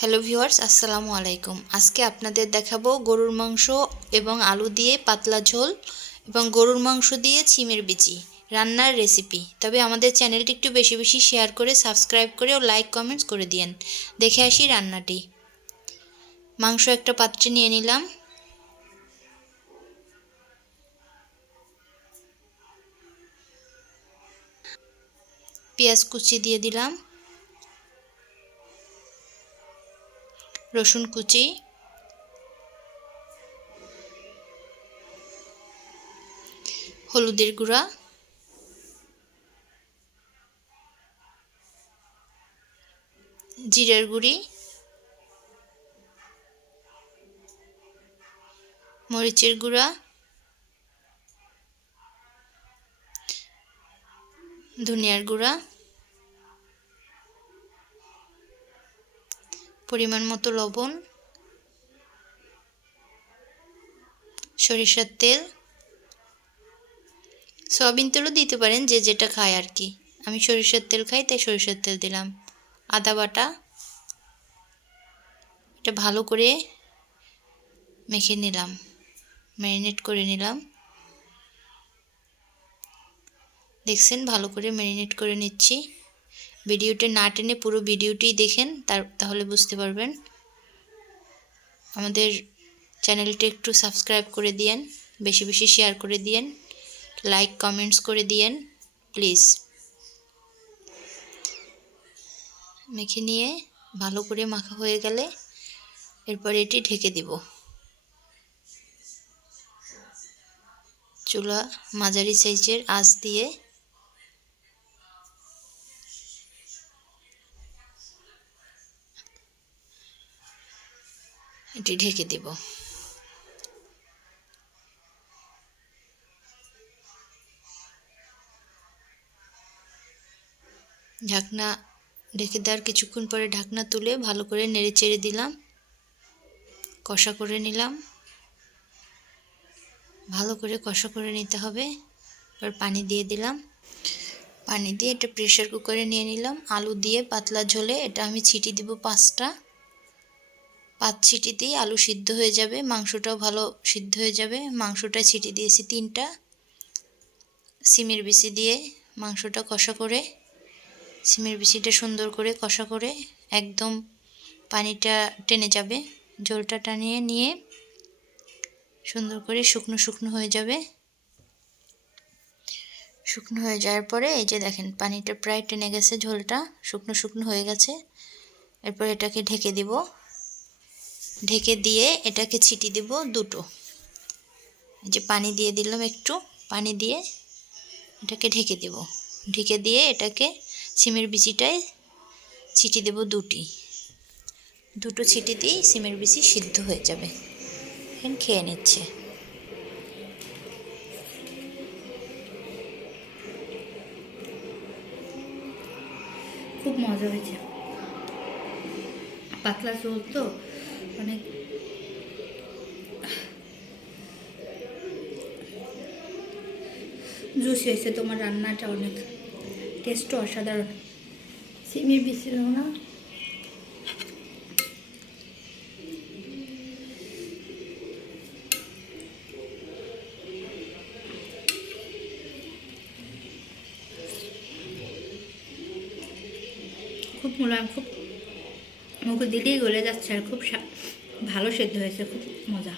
Hello viewers, আসসালামু আলাইকুম। আজকে আপনাদের দেখাবো গরুর মাংস এবং আলু দিয়ে পাতলা ঝোল এবং গরুর মাংস দিয়ে ছিমের বিচি রান্নার রেসিপি। তবে আমাদের চ্যানেলটি একটু বেশি বেশি শেয়ার করে সাবস্ক্রাইব করে ও লাইক কমেন্টস করে দিয়েন। দেখে আসি রান্নাটি। মাংস একটা পাত্রে নিয়ে নিলাম। পেঁয়াজ কুচি দিয়ে দিলাম, রসুন কুচি, হলুদের গুঁড়া, জিরার গুঁড়ি, মরিচের গুঁড়া, ধনিয়ার গুঁড়া, পরিমাণ মতো লবণ, সরিষার তেল, সয়াবিন তেলও দিতে পারেন, যে যেটা খায় আর কি। আমি সরিষার তেল খাই তাই সরিষার তেল দিলাম। আদা বাটা, এটা ভালো করে মেখে নিলাম, ম্যারিনেট করে নিলাম। দেখছেন, ভালো করে ম্যারিনেট করে নিচ্ছি। ভিডিওটা না টেনে পুরো ভিডিওটি দেখেন, তাহলে বুঝতে পারবেন। আমাদের চ্যানেলটি একটু সাবস্ক্রাইব করে দিয়েন, বেশি বেশি শেয়ার করে দিয়েন, লাইক কমেন্টস করে দিয়েন প্লিজ। মেখে নিয়ে ভালো করে মাখা হয়ে গেলে এরপর এটি ঢেকে দিব। চুলা মাঝারি সাইজের আঁচ দিয়ে এটি ঢেকে দিব। ঢাকনা ঢেকে দেওয়ার কিছুক্ষণ পরে ঢাকনা তুলে ভালো করে নেড়ে চেড়ে দিলাম, কষা করে নিলাম। ভালো করে কষা করে নিতে হবে। এবার পানি দিয়ে দিলাম। পানি দিয়ে এটা প্রেশার কুকারে নিয়ে নিলাম। আলু দিয়ে পাতলা ঝোলে এটা আমি ছিটি দিব 5টা। 5 ছিটিতেই আলু সিদ্ধ হয়ে যাবে, মাংসটাও ভালো সিদ্ধ হয়ে যাবে। মাংসটা ছিটি দিয়েছি 3টা। সিমের বিচি দিয়ে মাংসটা কষা করে, সিমের বিচিটা সুন্দর করে কষা করে একদম পানিটা টেনে যাবে, ঝোলটা টানিয়ে নিয়ে সুন্দর করে শুকনো শুকনো হয়ে যাবে। শুকনো হয়ে যাওয়ার পরে এই যে দেখেন, পানিটা প্রায় টেনে গেছে, ঝোলটা শুকনো শুকনো হয়ে গেছে। এরপর এটাকে ঢেকে দিব। ঢেকে দিয়ে এটাকে ছিটি দেব 2টো। এই যে পানি দিয়ে দিলাম, একটু পানি দিয়ে এটাকে ঢেকে দেব। ঢেকে দিয়ে এটাকে সিমের বিচিটায় ছিটি দেব 2টো ছিটি দিয়েই সিমের বিচি সিদ্ধ হয়ে যাবে। এখন খেয়ে নিচ্ছে। খুব মজা হয়েছে। পাতলা ঝোল তো অনেক জুসি হয়েছে। তোমার রান্নাটা অনেক টেস্টও অসাধারণ। সিমের বিচি না, খুব মোলায়েম, খুব মুখে দিলেই গলে যাচ্ছে, আর খুব ভালো সেদ্ধ হয়েছে, খুব মজা।